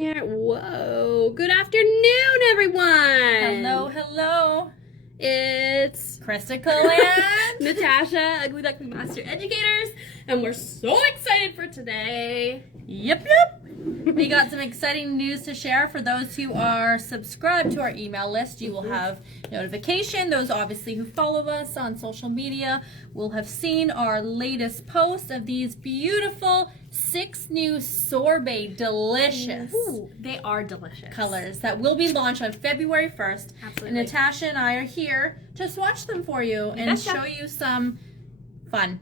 Whoa, good afternoon, everyone. Hello. It's Crystal and Natasha, Ugly Duckling Master Educators, and we're so excited for today. Yep. We got some exciting news to share. For those who are subscribed to our email list, you will have notification. Those obviously who follow us on social media will have seen our latest post of these beautiful 6 new Sorbet delicious They are delicious colors that will be launched on February 1st. Absolutely. And Natasha and I are here to swatch them for you and show you some fun.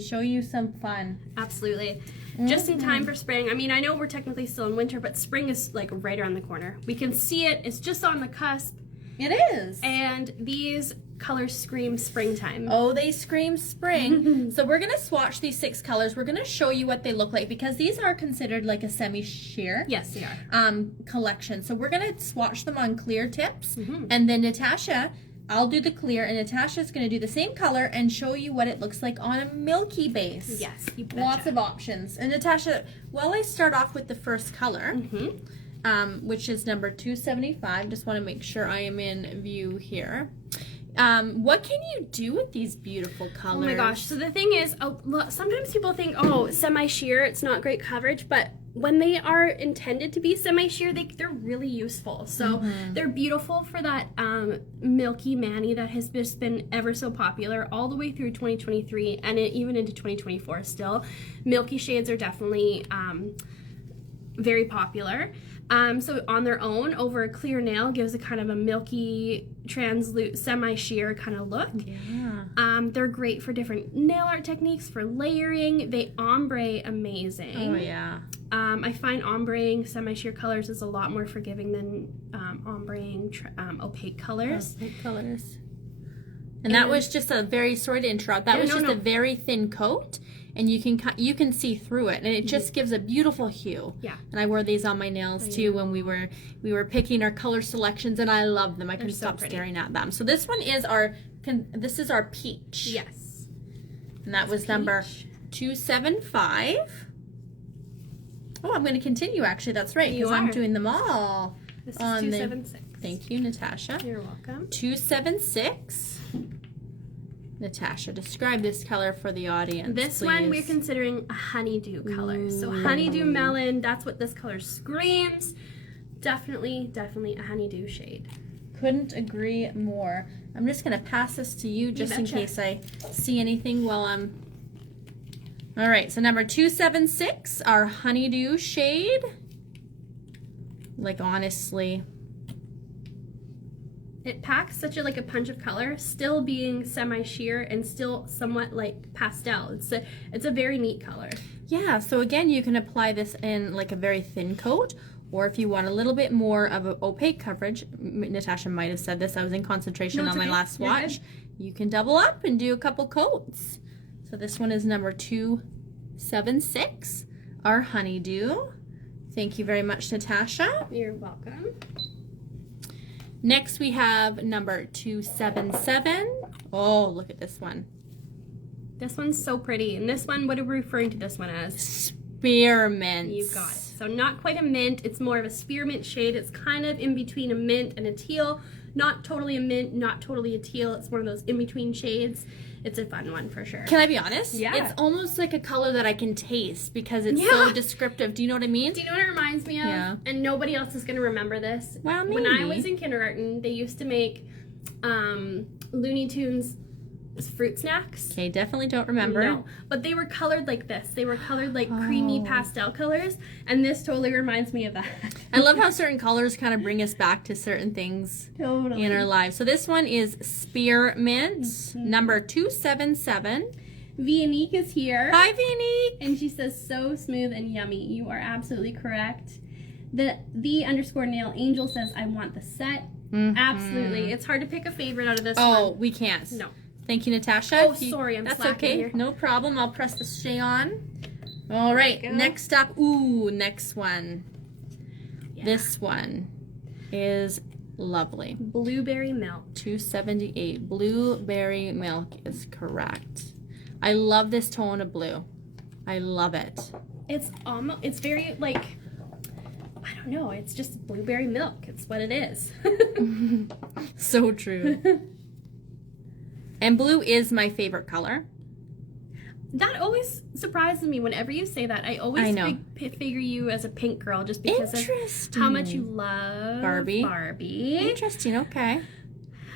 Show you some fun. Absolutely. Just in time for spring. I mean, I know we're technically still in winter, but spring is like right around the corner. We can see it. It's just on the cusp. It is. And these colors scream springtime. Oh, they scream spring. So we're going to swatch these 6 colors. We're going to show you what they look like because these are considered like a semi-sheer Yes, they are. Collection. So we're going to swatch them on clear tips. And then Natasha, I'll do the clear, and Natasha's going to do the same color and show you what it looks like on a milky base. Yes, you betcha. Lots of options. And Natasha, while I start off with the first color, which is number 275, just want to make sure I am in view here. What can you do with these beautiful colors? Oh my gosh. So the thing is, sometimes people think, oh, semi-sheer, it's not great coverage, but when they are intended to be semi-sheer, they're really useful. So they're beautiful for that milky mani that has just been ever so popular all the way through 2023 and even into 2024 still. Milky shades are definitely very popular. So on their own, over a clear nail, gives a kind of a milky, translucent, semi-sheer kind of look. Yeah. They're great for different nail art techniques, for layering. They ombre amazing. Oh, yeah. I find ombreing semi-sheer colors is a lot more forgiving than ombreing opaque colors. Opaque colors. And that was just a very, sorry to interrupt, that was just a very thin coat. And you can see through it, and it just gives a beautiful hue. Yeah. And I wore these on my nails too when we were picking our color selections, and I love them. I couldn't stop staring at them. So this one is our peach. Yes. And that was number 275. Oh, I'm going to continue. Actually, that's right, because I'm doing them all. This is 276. Thank you, Natasha. You're welcome. 276. Natasha, describe this color for the audience. This one we're considering a honeydew color. So honeydew melon, that's what this color screams. Definitely a honeydew shade. Couldn't agree more. I'm just going to pass this to you just in case I see anything while I'm... All right, so number 276, our honeydew shade. Like, honestly... It packs such a punch of color, still being semi-sheer and still somewhat like pastel. It's a very neat color. Yeah, so again, you can apply this in like a very thin coat, or if you want a little bit more of an opaque coverage, Natasha might have said this, I was in concentration on my last swatch, you can double up and do a couple coats. So this one is number 276, our honeydew. Thank you very much, Natasha. You're welcome. Next we have number 277. Oh, look at this one. This one's so pretty. And this one, what are we referring to this one as? Spearmint. You got it. So not quite a mint. It's more of a spearmint shade. It's kind of in between a mint and a teal. Not totally a mint, not totally a teal. It's one of those in-between shades. It's a fun one for sure. Can I be honest? Yeah. It's almost like a color that I can taste because it's so descriptive. Do you know what I mean? Do you know what it reminds me of? Yeah. And nobody else is going to remember this. Well, maybe. When I was in kindergarten, they used to make Looney Tunes fruit snacks. Okay, definitely don't remember. No, but they were colored like this. They were colored like creamy pastel colors, and this totally reminds me of that. I love how certain colors kind of bring us back to certain things in our lives. So this one is Spearmint, number 277. Vianique is here. Hi, Vianique. And she says, so smooth and yummy. You are absolutely correct. The_nail angel says, I want the set. Absolutely. It's hard to pick a favorite out of this one. Oh, we can't. No. Thank you, Natasha. Oh, sorry, I'm That's slacking okay. here. No problem. I'll press the stay on. All right, next up. Ooh, next one. Yeah. This one is lovely. Blueberry milk. 278. Blueberry milk is correct. I love this tone of blue. I love it. It's very like I don't know. It's just blueberry milk. It's what it is. So true. And blue is my favorite color. That always surprises me whenever you say that. I always figure you as a pink girl just because of how much you love Barbie. Interesting. Okay.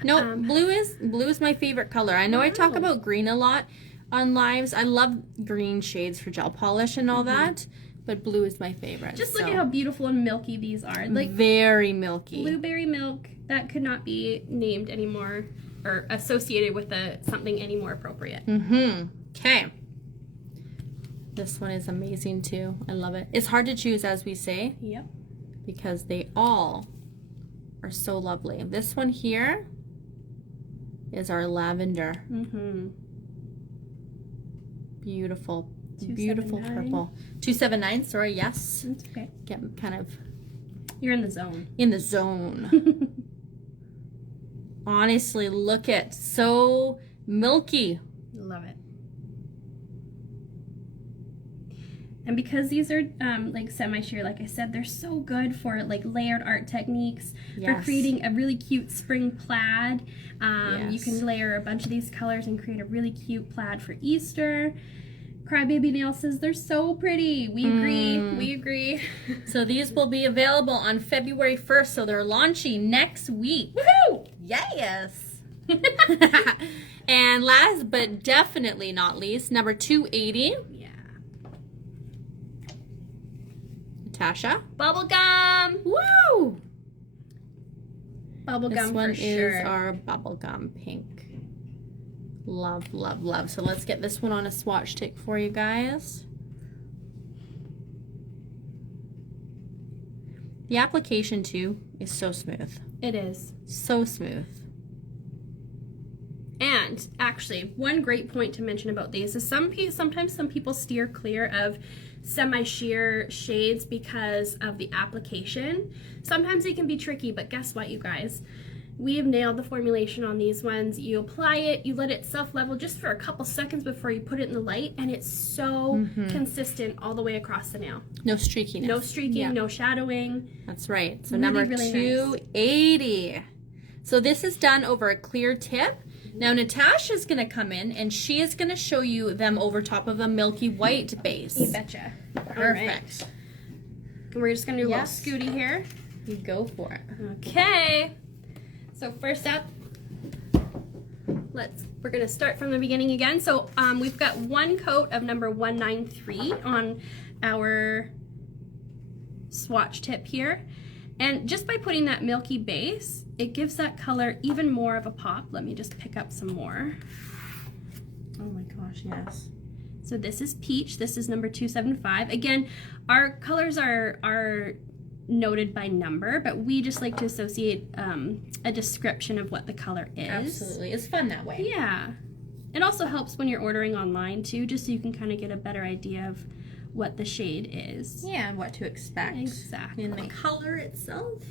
No, blue is my favorite color. I know I talk about green a lot on lives. I love green shades for gel polish and all that, but blue is my favorite. Just look at how beautiful and milky these are. Like very milky. Blueberry milk. That could not be named anymore or associated with something any more appropriate. Okay. This one is amazing too. I love it. It's hard to choose, as we say. Yep. Because they all are so lovely. This one here is our lavender. Beautiful. Beautiful purple. 279, sorry, yes. That's okay. Get kind of... You're in the zone. In the zone. Honestly, look at so milky. Love it. And because these are like semi-sheer, like I said, they're so good for like layered art techniques, for creating a really cute spring plaid. You can layer a bunch of these colors and create a really cute plaid for Easter. Crybaby Nail says they're so pretty. We agree. We agree. So these will be available on February 1st. So they're launching next week. Woohoo! Yes. And last but definitely not least, number 280. Yeah. Natasha. Bubblegum. Woo! Bubblegum this one for sure. is our bubblegum pink. Love, love, love. So let's get this one on a swatch stick for you guys. The application too is so smooth. It is. So smooth. And actually, one great point to mention about these is sometimes some people steer clear of semi-sheer shades because of the application. Sometimes they can be tricky, but guess what, you guys? We have nailed the formulation on these ones. You apply it, you let it self-level just for a couple seconds before you put it in the light, and it's so consistent all the way across the nail. No streakiness. No streaking, no shadowing. That's right. So really, number really 280. Nice. So this is done over a clear tip. Now Natasha's going to come in and she is going to show you them over top of a milky white base. You betcha. Perfect. Right. And we're just going to do a little scooty here. You go for it. Okay. So first up, we're going to start from the beginning again. So we've got one coat of number 193 on our swatch tip here. And just by putting that milky base, it gives that color even more of a pop. Let me just pick up some more. Oh my gosh, yes. So this is peach. This is number 275. Again, our colors are noted by number, but we just like to associate a description of what the color is. Absolutely. It's fun that way. Yeah. It also helps when you're ordering online too, just so you can kind of get a better idea of what the shade is. Yeah, and what to expect. Exactly. In the color itself.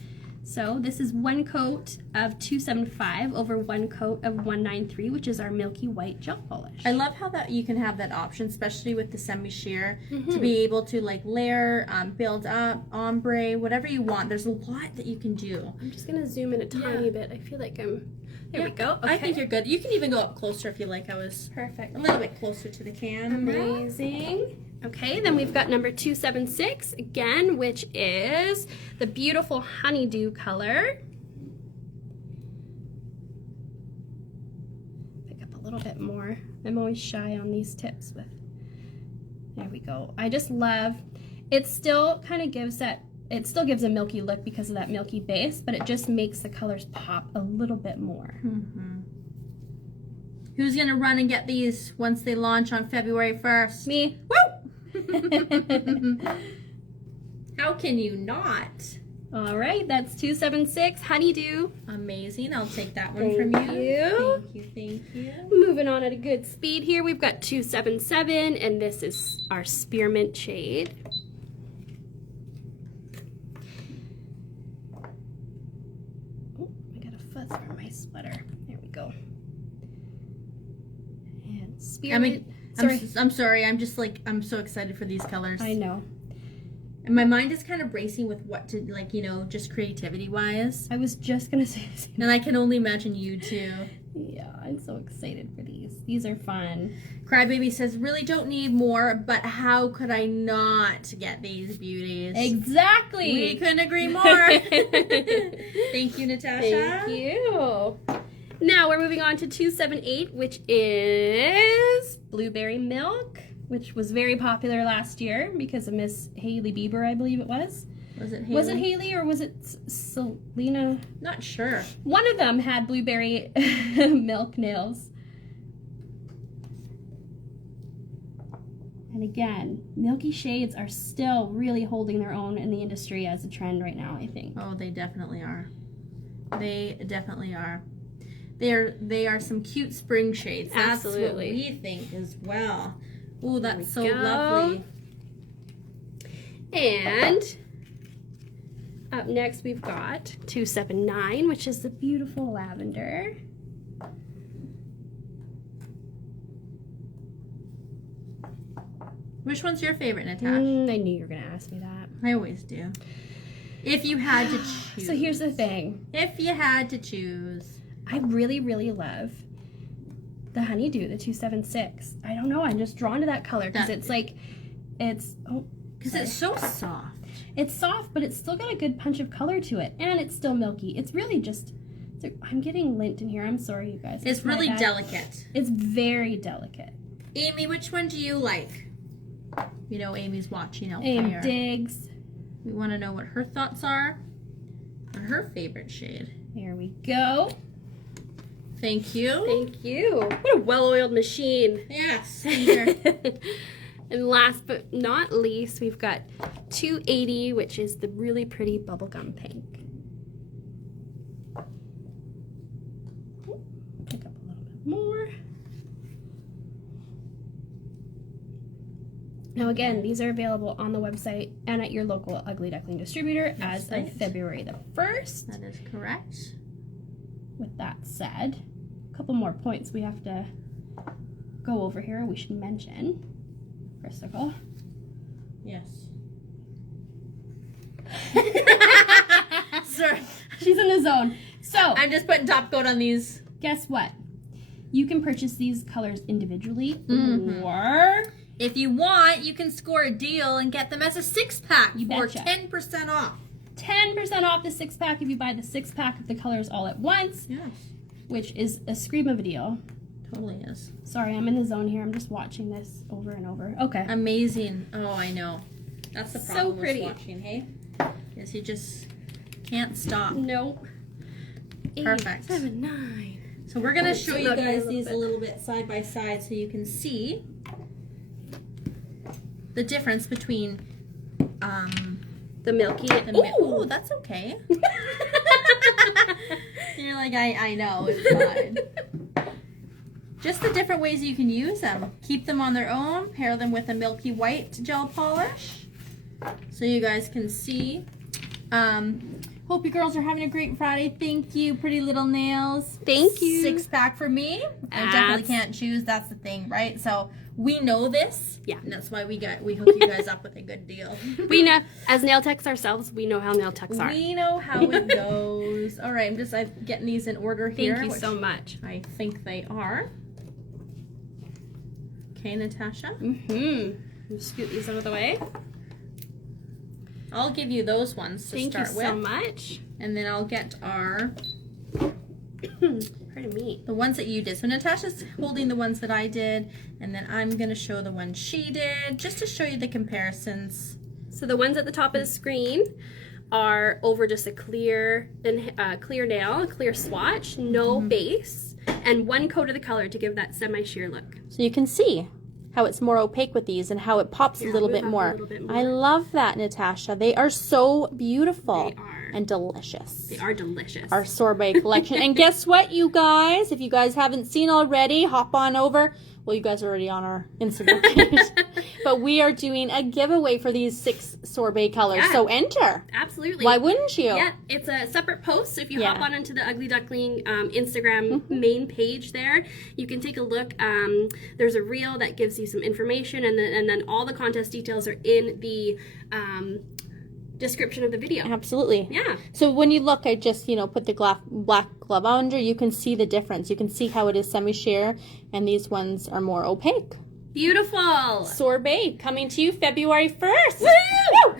So this is one coat of 275 over one coat of 193, which is our milky white gel polish. I love how that you can have that option, especially with the semi-sheer, to be able to like layer, build up, ombre, whatever you want. There's a lot that you can do. I'm just gonna zoom in a tiny bit. I feel like there we go. Okay. I think you're good. You can even go up closer if you like. I was perfect. A little bit closer to the can. Amazing. Okay, then we've got number 276 again, which is the beautiful honeydew color. Pick up a little bit more. I'm always shy on these tips with. There we go. I just love. It still kind of gives that. It still gives a milky look because of that milky base, but it just makes the colors pop a little bit more. Who's gonna run and get these once they launch on February 1st? Me. Woo! How can you not? All right, that's 276 honeydew. Amazing. I'll take that one from you. Thank you. Moving on at a good speed here, we've got 277, and this is our spearmint shade. Oh, I got a fuzz from my sweater. There we go. And spearmint. I'm sorry. I'm just like, I'm so excited for these colors. I know. And my mind is kind of bracing with what to, like, you know, just creativity-wise. I was just going to say the same. And I can only imagine you too. Yeah, I'm so excited for these. These are fun. Crybaby says, really don't need more, but how could I not get these beauties? Exactly. We couldn't agree more. Thank you, Natasha. Thank you. Now we're moving on to 278, which is Blueberry Milk, which was very popular last year because of Miss Hailey Bieber, I believe it was. Was it Hailey? Was it Hailey or was it Selena? Not sure. One of them had blueberry milk nails. And again, milky shades are still really holding their own in the industry as a trend right now, I think. Oh, they definitely are. They definitely are. They are some cute spring shades. That's Absolutely. what we think as well. Ooh, that's so go. lovely. And up next we've got 279, which is the beautiful lavender. Which one's your favorite, Natasha? I knew you were going to ask me that. I always do. If you had to choose. So here's the thing. If you had to choose. I really, really love the Honeydew, the 276. I don't know. I'm just drawn to that color because it's like, it's so soft. It's soft, but it's still got a good punch of color to it, and it's still milky. It's really just, I'm getting lint in here. I'm sorry, you guys. It's really delicate. It's very delicate. Amy, which one do you like? You know, Amy's watching out Amy there. digs. We want to know what her thoughts are on her favorite shade. There we go. Thank you. Thank you. What a well-oiled machine. Yes. And last but not least, we've got 280, which is the really pretty bubblegum pink. Pick up a little bit more. Now again, these are available on the website and at your local Ugly Duckling distributor as of February the 1st. That is correct. With that said, a couple more points we have to go over here. We should mention, Christopher. Yes. Sorry. She's in the zone. So I'm just putting top coat on these. Guess what? You can purchase these colors individually, or if you want, you can score a deal and get them as a 6-pack for 10% off. 10% off the 6-pack if you buy the 6-pack of the colors all at once. Yes. Which is a scream of a deal. Totally is. Sorry, I'm in the zone here. I'm just watching this over and over. Okay. Amazing. Oh, I know. That's the problem So pretty. with watching, hey? Because you just can't stop. Nope. Perfect. 8, 7, 9. So we're going to show you guys these a little bit side by side so you can see the difference between the milky. Oh, that's okay. You're like, I know, it's fine. Just the different ways you can use them. Keep them on their own, pair them with a milky white gel polish so you guys can see. Hope you girls are having a great Friday. Thank you, Pretty Little Nails. Thank you. 6-pack for me. I definitely can't choose. That's the thing, right? So we know this. Yeah. And that's why we hook you guys up with a good deal. We know, as nail techs ourselves, we know how nail techs are. We know how it goes. All right, I'm getting these in order here. Thank you so much. I think they are. Okay, Natasha. Scoot these out of the way. I'll give you those ones to Thank start you with. so much. And then I'll get our Pardon me. the ones that you did. So Natasha's holding the ones that I did, and then I'm going to show the ones she did, just to show you the comparisons. So the ones at the top of the screen are over just a clear nail, a clear swatch, no base, and one coat of the color to give that semi-sheer look. So you can see how it's more opaque with these and how it pops a little bit more. I love that, Natasha. They are so beautiful. They are. And delicious. They are delicious. Our sorbet collection. And guess what, you guys? If you guys haven't seen already, hop on over. Well, you guys are already on our Instagram page. But we are doing a giveaway for these 6 sorbet colors. Yeah. So enter. Absolutely. Why wouldn't you? Yeah, it's a separate post. So if you hop on into the Ugly Duckling Instagram main page there, you can take a look. There's a reel that gives you some information, and then all the contest details are in the description of the video. Absolutely. Yeah. So when you look, I just, put the black glove under. You can see the difference. You can see how it is semi-sheer, and these ones are more opaque. Beautiful. Sorbet coming to you February 1st. Woo!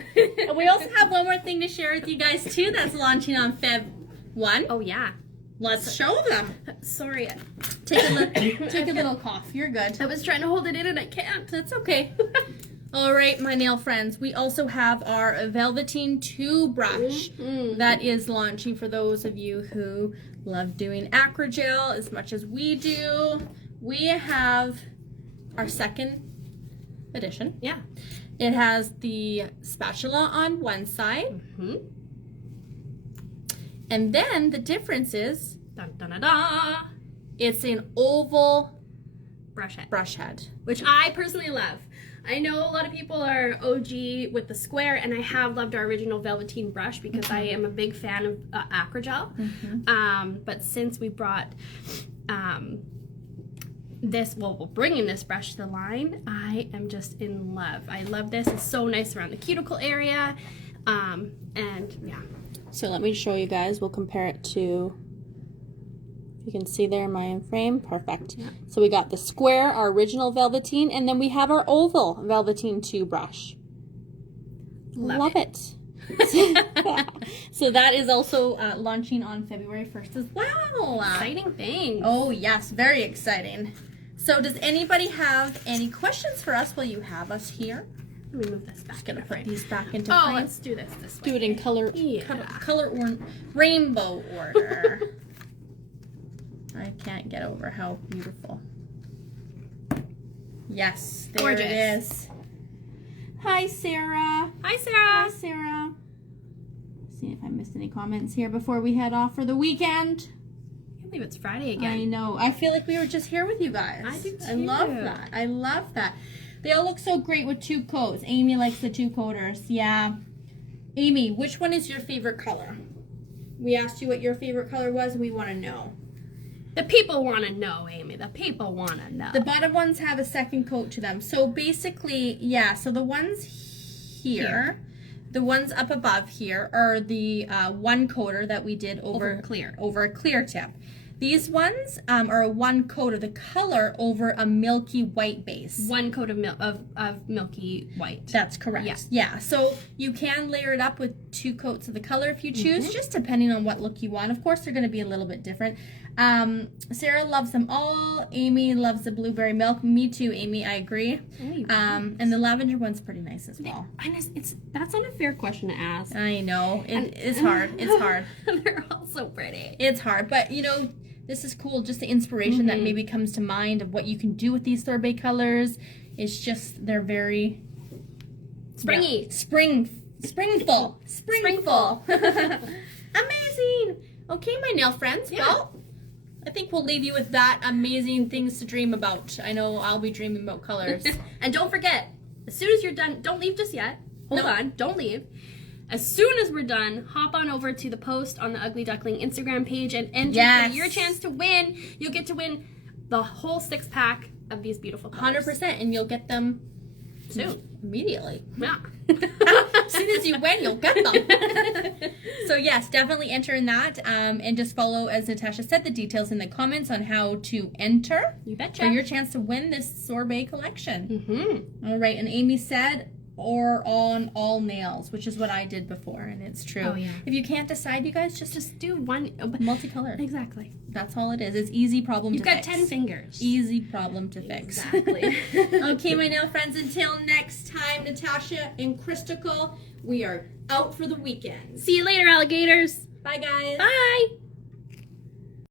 And we also have one more thing to share with you guys too that's launching on Feb 1. Oh yeah. Let's show them. Sorry. Take a little cough. You're good. I was trying to hold it in and I can't. That's okay. All right, my nail friends. We also have our Velveteen 2 brush that is launching for those of you who love doing acrogel as much as we do. We have our second edition. Yeah. It has the spatula on one side. And then the difference is, Dun, dun, dun, dun. it's an oval Brush head. which I personally love. I know a lot of people are OG with the square, and I have loved our original Velveteen brush because I am a big fan of acrogel. But since we brought we're bringing this brush to the line, I am just in love. I love this. It's so nice around the cuticle area. And yeah. So let me show you guys. We'll compare it to, you can see there my frame. Perfect. Yeah. So we got the square, our original Velveteen, and then we have our oval Velveteen 2 brush. Love it. So that is also launching on February 1st as well. Exciting thing. Oh yes, very exciting. So does anybody have any questions for us while you have us here? Let me move this back. Just gonna put these back into Oh, frame. let's do this way. Do it in color, Yeah. color or rainbow order. I can't get over how beautiful. Yes, there Gorgeous. it is. Hi, Sarah. Hi, Hi, Sarah. Sarah. See if I missed any comments here before we head off for the weekend. I can't believe it's Friday I again. know. I feel like we were just here with you guys. I do I love too. that. I love that. They all look so great with 2 coats. Amy likes the 2 coaters. Yeah. Amy, which one is your favorite color? We asked you what your favorite color was, and we want to know. The people want to know, Amy. The people want to know. The bottom ones have a second coat to them. So basically, yeah, so the ones here, the ones up above here are the 1 coater that we did over a clear tip. These ones are a 1 coat of the color over a milky white base. 1 coat of milky white. That's correct. Yeah. Yeah. So you can layer it up with 2 coats of the color if you choose, just depending on what look you want. Of course, they're going to be a little bit different. Sarah loves them all. Amy loves the blueberry milk. Me too, Amy. I agree. And the lavender one's pretty nice as well. That's not a fair question to ask. I know. It's hard. It's hard. They're all so pretty. It's hard. But, this is cool. Just the inspiration that maybe comes to mind of what you can do with these sorbet colors. It's just, they're very Springy. Yeah, springful. Amazing. Okay, my nail friends. Yeah. Well, I think we'll leave you with that. Amazing things to dream about. I know I'll be dreaming about colors. And don't forget, as soon as you're done, don't leave just yet. Hold on, don't leave. As soon as we're done, hop on over to the post on the Ugly Duckling Instagram page and enter for your chance to win. You'll get to win the whole 6-pack of these beautiful colors. 100%, and you'll get them Soon. Immediately. Yeah. As soon as you win, you'll get them. So yes, definitely enter in that, and just follow, as Natasha said, the details in the comments on how to enter. You betcha. For your chance to win this sorbet collection. Mm-hmm. All right, and Amy said, or on all nails, which is what I did before, and it's true. Oh, yeah. If you can't decide, you guys Just do one. multicolor. Exactly. That's all it is. It's easy problem You've to got fix. 10 fingers. Easy problem to fix. Exactly. Okay, my nail friends, until next time, Natasha and Christical, we are out for the weekend. See you later, alligators. Bye, guys. Bye.